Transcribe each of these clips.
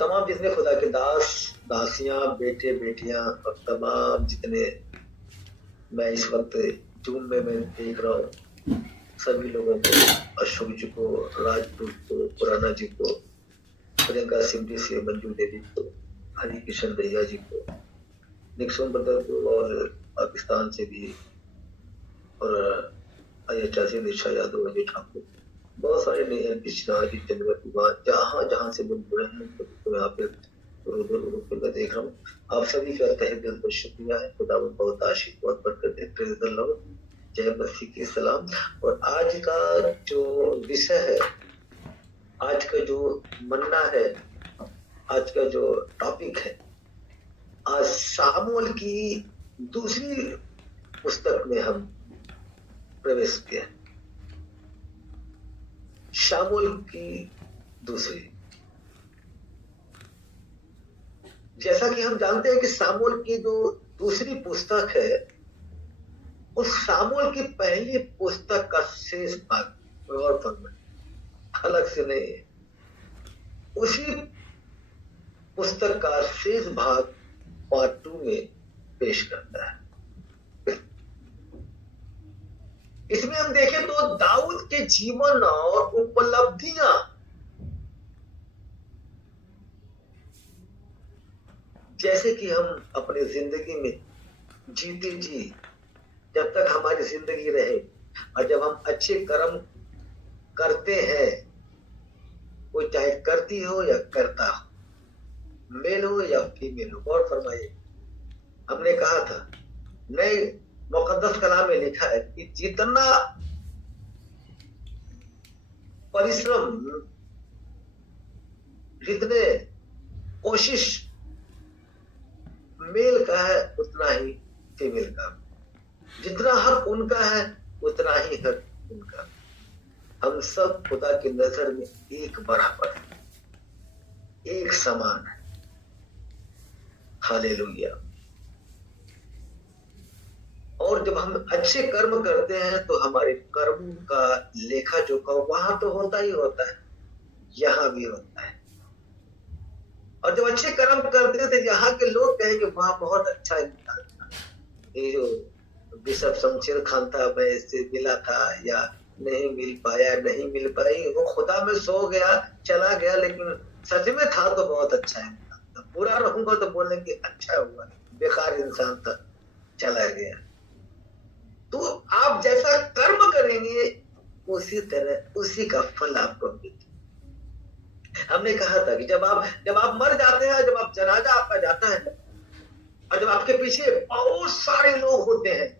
तमाम जितने खुदा के दास दासियां बेटे बेटियां और तमाम जितने मैं इस वक्त जून में मैं देख रहा हूँ, सभी लोगों को, अशोक जी को, राजपूत को, पुराना जी को, प्रियंका सिंह से, मंजू देवी को, हरि किशन भैया जी को, निक्सन ब्रदर को, और पाकिस्तान से भी, और अयोध्या से निशा यादव, अजय ठाकुर, बहुत सारे जहाँ जहाँ से लोग जुड़े हैं तो यहाँ पे मैं देख रहा हूँ। आप सभी का तहे दिल से शुक्रिया है। खुदा बहुत आशीष बहुत बरकत दे। जय मसीह की सलाम। और आज का जो विषय है, आज का जो मन्ना है, आज का जो टॉपिक है, आज सामुएल की दूसरी पुस्तक में हम प्रवेश किया। शामुएल की दूसरी, जैसा कि हम जानते हैं कि सामुएल की जो दूसरी पुस्तक है, उस सामुएल की पहली पुस्तक का शेष भाग और फरमाए अलग से नहीं है, उसी पुस्तक का शेष भाग पार्ट 2 में पेश करता है। इसमें हम देखें तो दाऊद के जीवन और उपलब्धियां जैसे कि हम अपनी जिंदगी में जीते जी, जब तक हमारी जिंदगी रहे, और जब हम अच्छे कर्म करते हैं, वो चाहे करती हो या करता हो, मेल हो या फीमेल हो। और फरमाइए, हमने कहा था नए मुकद्दस कलाम में लिखा है कि जितना परिश्रम, जितने कोशिश मेल का है उतना ही फीमेल का, जितना हक उनका है उतना ही हक उनका। हम सब खुदा की नजर में एक बराबर, एक समान है। हालेलुया। और जब हम अच्छे कर्म करते हैं तो हमारे कर्म का लेखा जोखा वहां तो होता ही होता है, यहां भी होता है। और जब अच्छे कर्म करते हैं तो यहाँ के लोग कहेंगे वहां बहुत अच्छा इंसान था, ये जो बिशप शमशेर खान था, मैं इससे मिला था या नहीं मिल पाया, नहीं मिल पाई, वो खुदा में सो गया, चला गया, लेकिन सच में था तो बहुत अच्छा इंसान था। बुरा रहूंगा तो बोलेंगे अच्छा हुआ, बेकार इंसान था, चला गया। तो आप जैसा कर्म करेंगे उसी तरह उसी का फल आपको मिलेगा। हमने कहा था कि जब आप मर जाते हैं, जब आप जनाजा आपका जाता है और जब आपके पीछे बहुत सारे लोग होते हैं,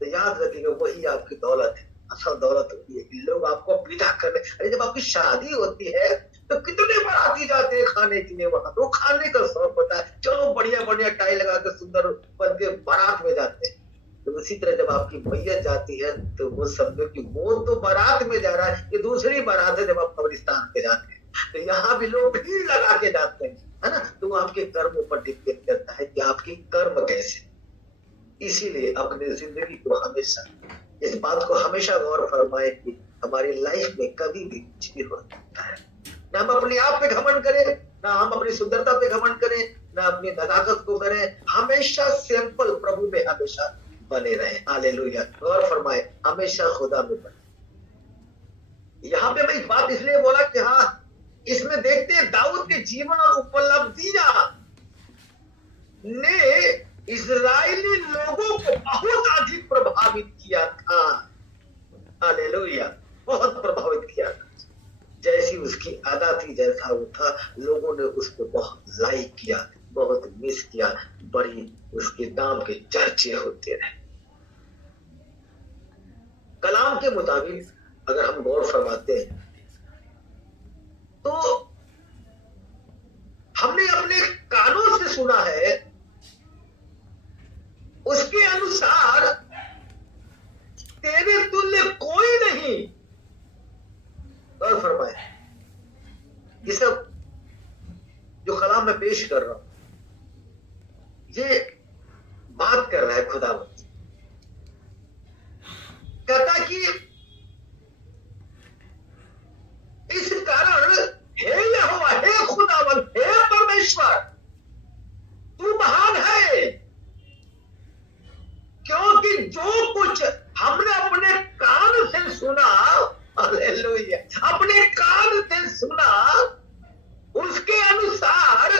तो याद रखिएगा वही आपकी दौलत है। असल दौलत होती है कि लोग आपको विदा करने। अरे जब आपकी शादी होती है तो कितने बाराती जाते हैं खाने के लिए, वहां तो खाने का शौक होता है, चलो बढ़िया बढ़िया टाई लगा के सुंदर बन के बारात में जाते हैं। तो उसी तरह जब आपकी मैयत जाती है तो वो समझो कि वो तो बारात में जा रहा है, ये दूसरी बारात है। जब आप कब्रिस्तान पे जाते हैं तो यहाँ भी लोग भीड़ लगा के जाते हैं, है ना। तो वो आपके कर्म पर डिपेंड करता है कि आपकी कर्म कैसे। इसीलिए अपनी जिंदगी को हमेशा, इस बात को हमेशा गौर फरमाए कि हमारी लाइफ में कभी भी कुछ भी हो सकता है। ना हम अपने आप पे घमंड करें, ना हम अपनी सुंदरता पे घमंड करें, ना अपनी नजाकत को करें। हमेशा सिंपल प्रभु में हमेशा बने रहे। हालेलुया। गौर फरमाए, हमेशा खुदा में बने। यहाँ पे मैं इस बात इसलिए बोला कि हाँ, इसमें देखते हैं दाऊद के जीवन और उपलब्धियां ने इजरायली लोगों को बहुत अधिक प्रभावित किया था। हालेलुया। बहुत प्रभावित किया था। जैसी उसकी अदा थी, जैसा वो था, लोगों ने उसको बहुत लाइक किया, बहुत मिस किया, बड़ी उसके नाम के चर्चे होते रहे। कलाम के मुताबिक अगर हम गौर फरमाते हैं तो हमने अपने कानों से सुना है, उसके अनुसार तेरे तुल्य कोई नहीं। गौर फरमाए, ये सब जो कलाम में पेश कर रहा हूं, ये बात कर रहा है खुदा। कहता कि इस कारण हे यहोवा, हे खुदावन, हे जो कुछ हमने अपने कान से सुना, हालेलुया, अपने कान से सुना, उसके अनुसार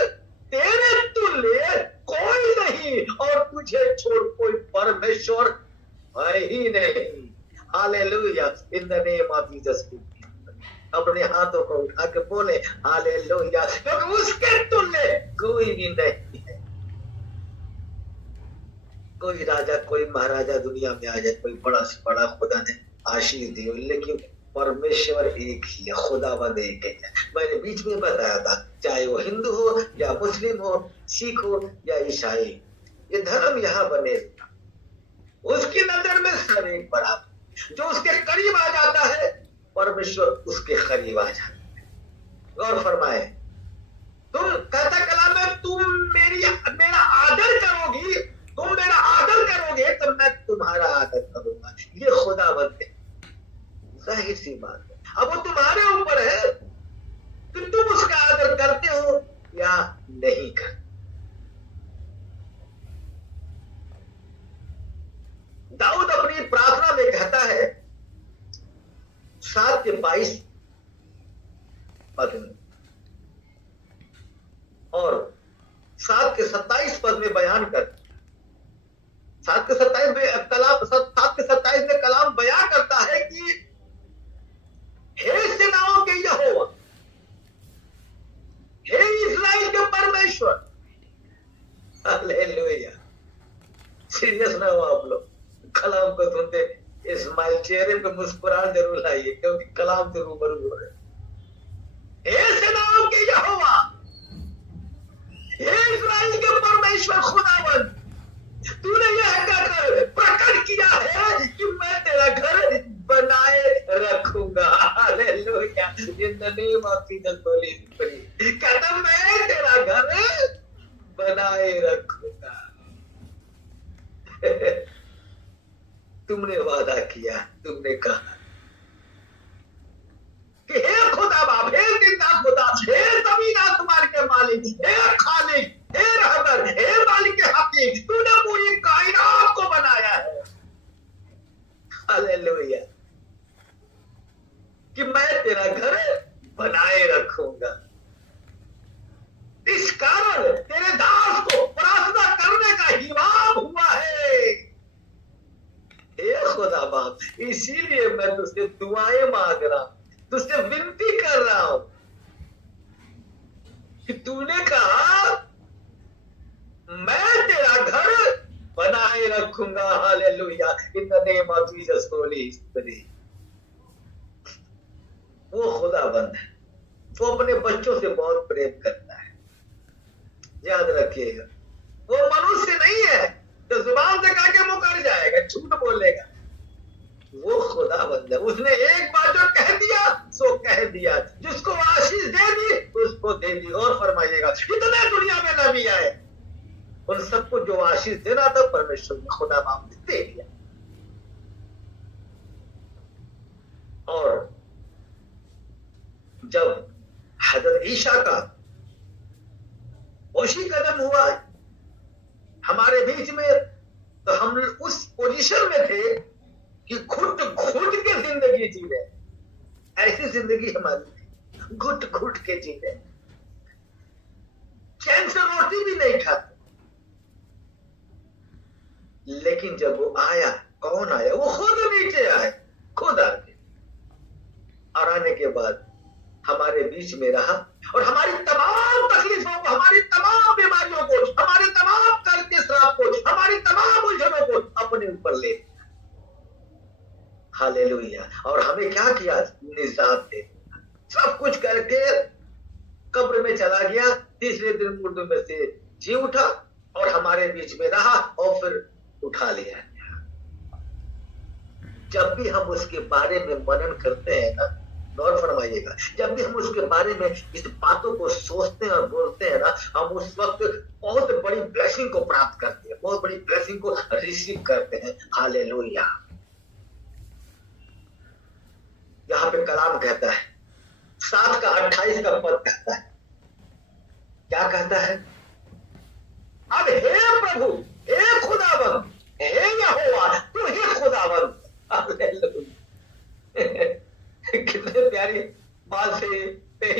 तेरे तुल्य कोई नहीं और तुझे छोड़ कोई परमेश्वर है ही नहीं। Hallelujah, in the name of Jesus. अपने हाथों को उठा के बोले हालेलुया, क्योंकि उसके तुल्य कोई भी नहीं है। कोई राजा कोई महाराजा दुनिया में आ जाए, कोई बड़ा से बड़ा खुदा ने आशीष दी हो, लेकिन परमेश्वर एक ही है, खुदावंद एक ही है। मैंने बीच में बताया था, चाहे वो हिंदू हो या मुस्लिम हो, सिख हो या ईसाई, ये धर्म यहाँ बने, उसकी नजर में सब एक बराबर। जो उसके करीब आ जाता है, परमेश्वर उसके करीब आ जाता है। गौर फरमाए, तुम कहता कलाम में तुम मेरा आदर करोगी, तुम मेरा आदर करोगे तो मैं तुम्हारा आदर करूंगा। ये खुदावंद है, जाहिर सी बात है। अब वो तुम्हारे ऊपर है कि तुम उसका आदर करते हो या नहीं करते। दाऊद अपनी प्रार्थना में कहता है 7 के 22 पद में और 7 के 27 पद में बयान कर, 7 के 27 में कलाम, 7 के 27 में कलाम बयान करता है कि हे सेनाओं के यहोवा, हे इस्राएल के परमेश्वर। हालेलुया। सीरियस ना हो आप लोग, कलाम को सुनते इस्माइल चेहरे पे मुस्कुराहट जरूर लाइए, क्योंकि कलाम से रूबरू हो रहे। हे सेनाओं के यहोवा, हे इस्राएल के परमेश्वर खुदावंद, तूने यह कहकर प्रकट किया है कि मैं तेरा घर बनाए रखूंगा। Hallelujah, in the name of Jesus Holy spirit. कहता मैं तेरा घर बनाए रखूंगा। तुमने वादा किया, तुमने कहा कि हे खुदा बाप, हे जिंदा खुदा, हे जमीन आसमान के मालिक, हे खालिक, हे रहबर, हे मालिक के हकीक, तूने पूरी कायनात को बनाया है। हालेलुया, कि मैं तेरा घर बनाए रखूंगा। इस कारण तेरे दास को प्रार्थना करने का हिवाब हुआ है। हे खुदा बाप, इसीलिए मैं तुझसे दुआएं मांग रहा हूं, तुझसे विनती कर रहा हूं कि तूने कहा मैं तेरा घर बनाए रखूंगा। Hallelujah, in the name of Jesus Holy spirit. वो खुदाबंद है, वो अपने बच्चों से बहुत प्रेम करता है, याद रखिएगा। वो मनुष्य नहीं है तो जुबान से कह के मुकर जाएगा, झूठ बोलेगा। वो खुदाबंद है, उसने एक बार जो कह दिया सो कह दिया, जिसको आशीष दे दी उसको दे दी। और फरमाइएगा, इतने दुनिया में नबी आए, उन सबको जो आशीष देना था परमेश्वर ने, खुदा बाप ने दे दिया। और जब हजरत ईसा का वशी कदम हुआ हमारे बीच में, तो हम उस पोजीशन में थे कि घुट घुट के जिंदगी जी रहे। ऐसी जिंदगी हमारी थी, घुट घुट के जी रहे, चैन से रोटी भी नहीं खाते। लेकिन जब वो आया, कौन आया? वो खुद नीचे आए, खुद आके, और आने के बाद हमारे बीच में रहा और हमारी तमाम तकलीफों को, हमारी तमाम बीमारियों को, हमारे तमाम कर्ज के श्राप को, हमारी तमाम उलझनों को अपने ऊपर ले लिया। हालेलुया। और हमें क्या किया? निजात दे दिया। सब कुछ करके कब्र में चला गया, तीसरे दिन मुर्दों में से जी उठा और हमारे बीच में रहा और फिर उठा लिया। जब भी हम उसके बारे में मनन करते हैं ना, गौर फरमाइएगा, जब भी हम उसके बारे में इस बातों को सोचते हैं और बोलते हैं ना, हम उस वक्त बहुत बड़ी ब्लेसिंग को प्राप्त करते हैं, बहुत बड़ी ब्लेसिंग को रिसीव करते हैं। हालेलुया। यहाँ पे कलाम कहता है, 7 का 28 का पद कहता है, क्या कहता है? अब हे प्रभु, हे खुदाबंद, हे यहोवा, तू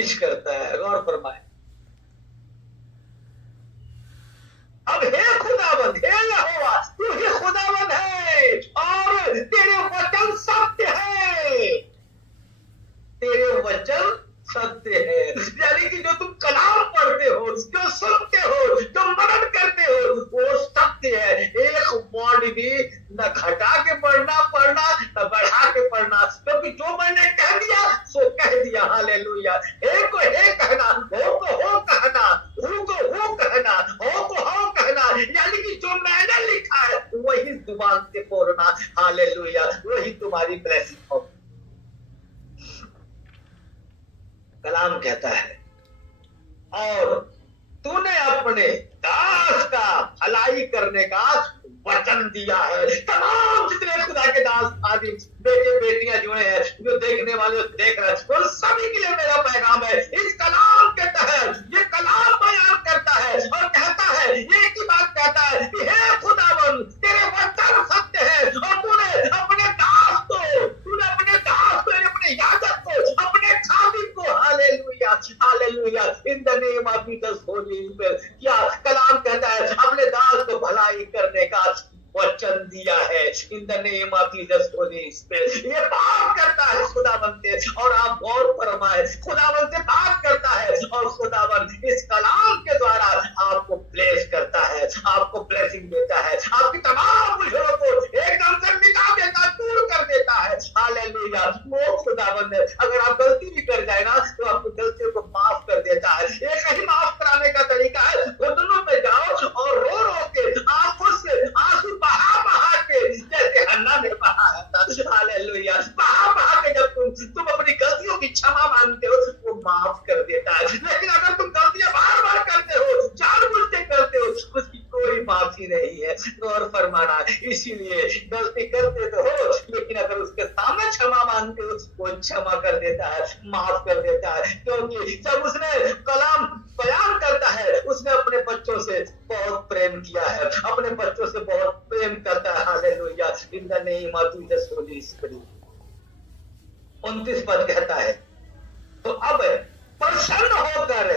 कोशिश करता है। गौर फरमाए। अब हे खुदावन, हे यहोवा, तू ही खुदावन है और तेरे वचन सत्य है, तेरे वचन सत्य है। यानी कि जो तुम कलाम पढ़ते हो, जो सुनते हो, जो मनन करते हो, वो सत्य है। एक वर्ड भी न घटा के पढ़ना न बढ़ा के पढ़ना, क्योंकि जो मैंने कह दिया सो कह दिया। हालेलुया। हे को हे कहना, हो को हो कहना, हूँ को हूँ कहना, हो को हो कहना, यानी कि जो मैंने लिखा है वही जुबान से बोलना। हालेलुया। वही तुम्हारी ब्लेसिंग होगी। कलाम कहता है, और तूने अपने दास का भलाई करने का वचन दिया है। तमाम जितने खुदा के दास आदि बेटे बेटियां जुड़े हैं, जो देखने वाले देख रहे हैं, उन सभी के लिए मेरा पैगाम है। इस कलाम के तहत ये कलाम बयान करता है और कहता है, ये की बात कहता है कि हे खुदावन, तेरे वचन सत्य है और तूने अपने दास को, अपने याजक को, अपने खादिम को, hallelujah hallelujah, in the name of Jesus Holy spirit, क्या कलाम कहता है, अपने दास को भलाई करने का वचन दिया है। इन the name of Jesus Holy spirit, ये बात करता है खुदावन से, और आप गौर फरमाए, खुदावन से बात करता है और खुदावन इस कलाम के द्वारा आपको ब्लेस करता है, आपको ब्लेसिंग देता है, आपकी तमाम मुश्किलों को एकदम से मिटा देता, दूर कर देता है। हालेलुया। वो खुदावन है, अगर आप गलती भी कर जाए ना तो आपको गलतियों को माफ कर देता है। एक ही माफ कराने का तरीका है, घुटनों पे जाओ और रो रो के आंखों से आंसू बहा के, जैसे हन्ना ने बहाया था। हालेलुया। बहा के जब तुम अपनी गलतियों की क्षमा मांगते हो, वो माफ कर देता है। लेकिन अगर तुम गलतियां बार करते हो, जानबूझ के करते हो, उसकी कोई माफी नहीं है। गौर फरमाना। इसीलिए गलती करते तो हो, लेकिन अगर उसके सामने क्षमा मांगते हो, वो क्षमा कर देता है, माफ कर देता है। क्योंकि जब उसने कलाम बयान करता है, उसने अपने बच्चों से बहुत प्रेम किया है, अपने बच्चों से बहुत प्रेम करता है। Hallelujah. In the name of Jesus Holy spirit. 29 पद कहता है, तो अब प्रसन्न होकर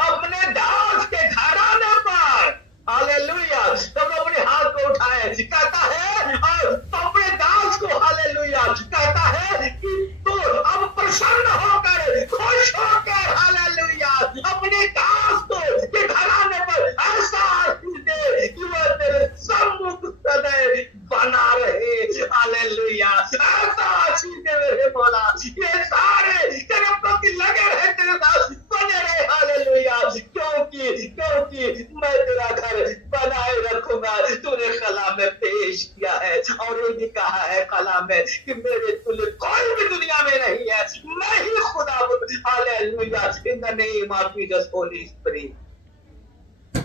अपने दास के घराने पर, हालेलुया, तब अपने हाथ को उठाए, कहता है, और तो अपने दास को, हालेलुया, कहता है कि तो अब प्रसन्न होकर, खुश होकर, हालेलुया, अपने दास को के घराने पर ऐसा आशीष दे कि वह तेरे सम्मुख सदैव बना रहे। हालेलुया। ऐसा आशीष दे मेरे मौला, ये सारे तेरे प्रति लगे रहे, तेरे दास बने रहे। हालेलुया। क्योंकि मैं तेरा घर बनाए रखूंगा। तूने कलाम में पेश किया है, और ये भी कहा है कलाम में कि मेरे तुल्य कोई भी दुनिया में नहीं है, मैं ही खुदा हूं। Hallelujah. In the name of Jesus Holy Spirit.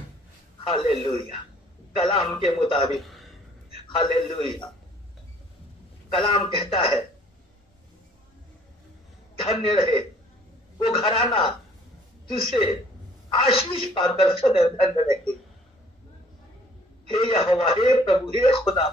Hallelujah. कलाम के मुताबिक, हालेलुया, कलाम कहता है, धन्य रहे वो घराना जिससे आशीष पाकर सदैव धन्य रहे। हे यहोवा, हे प्रभु, हे खुदा,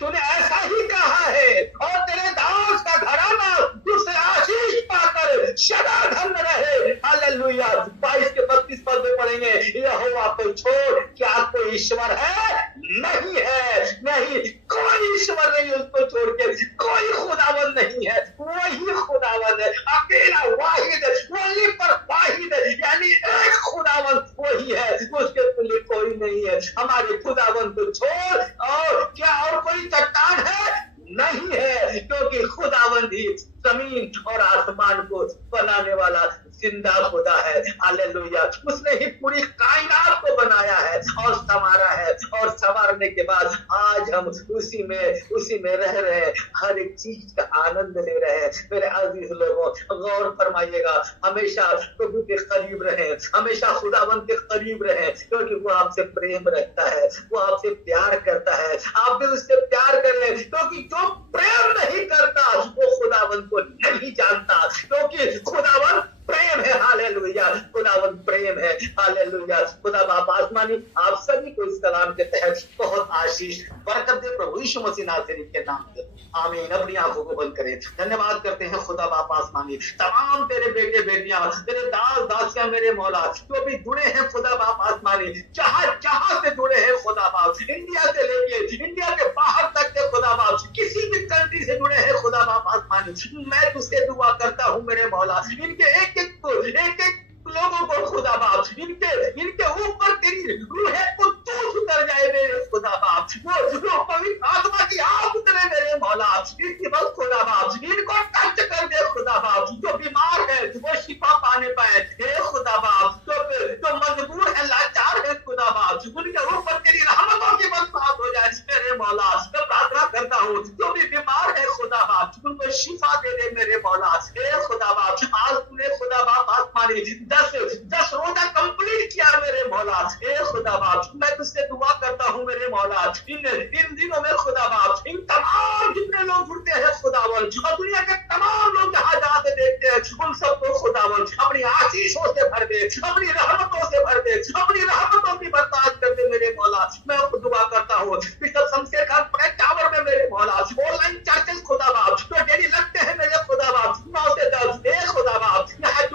तूने ऐसा ही कहा है, और तेरे दास का घराना तुझसे आशीष पाकर सदा धन्य रहे। हालेलुया। 22 के 32 पद में पढ़ेंगे, यहोवा को छोड़ क्या कोई ईश्वर है? नहीं है, नहीं, कोई ईश्वर नहीं उसको छोड़ के, कोई खुदावन नहीं है, वही खुदावन है, अकेला वाहिद, वही पर वाहिद, यानी एक खुदावन वही है, उसके तुल्य कोई नहीं है। हमारे खुदावन को छोड़ और क्या और कोई चट्टान है? नहीं है, क्योंकि खुदावन ही जमीन और आसमान को बनाने वाला जिंदा खुदा है। हालेलुया। उसने ही पूरी कायनात को बनाया है और संवारा है, और संवारने के बाद आज हम उसी में रह रहे हैं, हर एक चीज का आनंद ले रहे हैं। मेरे अजीज लोगों, गौर फरमाइएगा, हमेशा प्रभु के करीब रहें, हमेशा खुदावन के करीब रहें, क्योंकि वो आपसे प्रेम रखता है, वो आपसे प्यार करता है। आप भी उससे प्यार करें, क्योंकि जो प्रेम नहीं करता वो खुदावन को नहीं जानता, क्योंकि खुदावन प्रेम है। हालेलुया। खुदावन प्रेम है, हालेलुया। खुदा बाप आसमानी आप सभी को इस कलाम के तहत बहुत आशीष बरकत दे प्रभु यीशु मसीह नाज़री के नाम से, आमीन। अपनी आंखों को बंद करें। धन्यवाद करते हैं खुदा बाप आसमानी, तमाम तेरे बेटे बेटियां, तेरे दास दासियां मेरे मौला जो भी जुड़े हैं खुदा बाप आसमानी, जहां से जुड़े हैं खुदा बाप, इंडिया से लेके इंडिया के बाहर तक के खुदा बाप, किसी भी कंट्री से जुड़े हैं खुदा बाप आसमानी, मैं तुझसे दुआ करता हूं मेरे मौला, इनके एक एक लोगों को खुदा बाप, इनके ऊपर तेरी रूह को तू उतर जाए मेरे खुदा बाप, वो पवित्र आत्मा की आग उतरे मेरे मौला, इनकी बस खुदा बाप, इनको टच कर दे खुदा बाप, जो बीमार है वो शिफा पाने पाए हे खुदा बाप, जो मजबूर है लाचार है खुदा बाप, उनके ऊपर तेरी रहमतों की बरसात हो जाए मेरे मौला। मैं प्रार्थना करता हूँ जो भी बीमार है खुदा बाप, उनको शिफा दे दे मेरे मौला हे खुदा बाप। आज तूने खुदा बाप आसमानी 10 रोजा कंप्लीट किया मेरे मौला हे खुदा बाप, मैं तुझसे दुआ करता हूँ मेरे मौला, इन दिनों में खुदा बाप, इन तमाम जितने लोग जुड़ते हैं खुदावन, और दुनिया के तमाम लोग जहाँ से देखते हैं, उन सबको खुदावन अपनी आशीषों से भर दे, अपनी रहमतों से भर दे, अपनी रहमतों की बरसात कर दे मेरे मौला। मैं दुआ करता हूँ बिशप शमशेर खान टावर में मेरे मौला, ऑनलाइन चर्चेस खुदा बाप जो डेली लगते हैं मेरे खुदा बाप, 9 से 10 खुदा बाप, यहाँ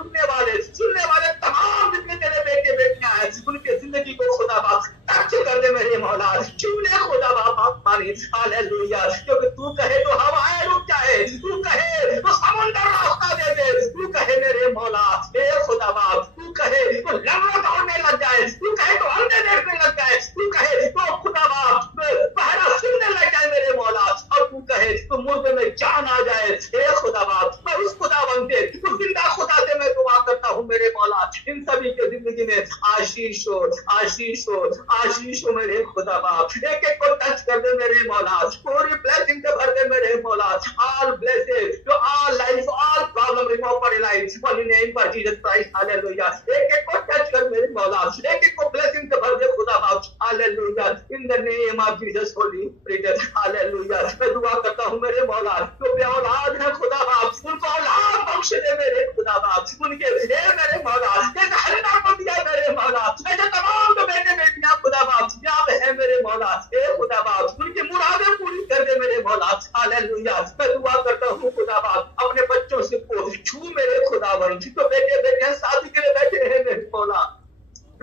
सुनने वाले तमाम जितने तेरे बेटे बेटियां हैं, उनके जिंदगी को खुदा बाप टच कर दे मेरे मौला, छूने खुदा बाप आसमानी हालेलुया। क्योंकि तू कहे तो हवाएं रुक जाए, तू कहे तो समुद्र रास्ता दे दे, तू कहे मेरे मौला हे खुदा बाप, तू कहे तो लंगड़े दौड़ने लग जाए, तू कहे तो अंधे देखने लग जाए, तू कहे तो खुदा बाप पहरा सुनने लग जाए मेरे मौला, और तू कहे तो मुर्दे में जान आ जाए हे खुदा बाप। मैं उस खुदा बनते उस जिंदा खुदा से मैं दुआ करता हूँ मेरे मौला, इन सभी के जिंदगी में आशीष हो, आशीष हो, आशीष हो मेरे खुदा बाप, एक एक को टच कर दे मेरे मौला, पूरी ब्लेसिंग से भर दे मेरे मौला, all blessed to all life, all problem remove for life in the name of Jesus Christ hallelujah. एक एक को टच कर मेरे मौला, एक एक को ब्लेसिंग से भर दे खुदा बाप hallelujah, in the name of Jesus Holy Spirit hallelujah. मैं दुआ करता हूँ मेरे मौला, जो भी औलाद है खुदा बाप, उनको औलाद बख्श दे मेरे खुदा बाप, उनके हे मेरे मौला, जैसे हरिना को दिया मेरे मौला, ऐसे तमाम जो बेटे बेटियां खुदा बाप याद है मेरे मौला हे खुदा बाप, उनकी मुरादें पूरी कर दे मेरे मौला हालेलुया। मैं दुआ करता हूँ खुदा बाप, अपने बच्चों से को छू मेरे खुदावन, जो बेटे बेटियां शादी के लिए बैठे हैं मेरे मौला,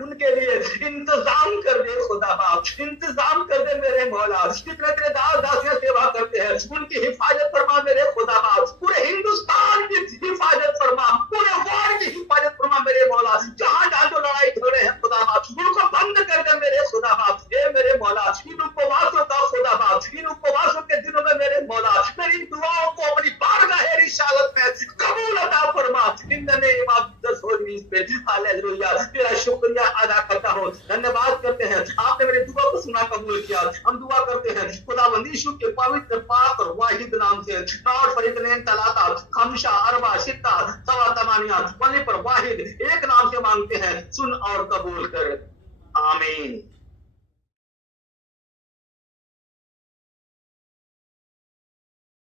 उनके लिए इंतजाम कर दे खुदा बाप, इंतजाम कर दे मेरे मौला। जितने तेरे दास दासियां सेवा करते हैं उनकी हिफाजत फरमा मेरे खुदा बाप, पूरे हिंदुस्तान की हिफाजत फरमा, पूरे वर्ल्ड की हिफाजत फरमा मेरे मौला। जहां जहां जो लड़ाई झगड़े हैं खुदा बाप, उनको बंद कर दे मेरे खुदा बाप हे मेरे मौला। इन उपवासों का खुदा बाप, इन उपवासों के दिनों में मेरे मौला, मेरी दुआओं को अपनी बारगाह रिसालत में कबूल अता फरमा इन the name of Jesus Holy Spirit hallelujah. तेरा शुक्रिया अदा करता हूँ, धन्यवाद करते हैं, आपने मेरी दुआ को सुना कबूल किया। हम दुआ करते हैं खुदावंद यीशु के पवित्र पाक और वाहिद नाम से, नॉट फॉर इतने तलाता खमशा अरबा सित्ता सवा तमानिया वली पर वाहिद एक नाम से मांगते हैं, सुन और कबूल कर, आमीन।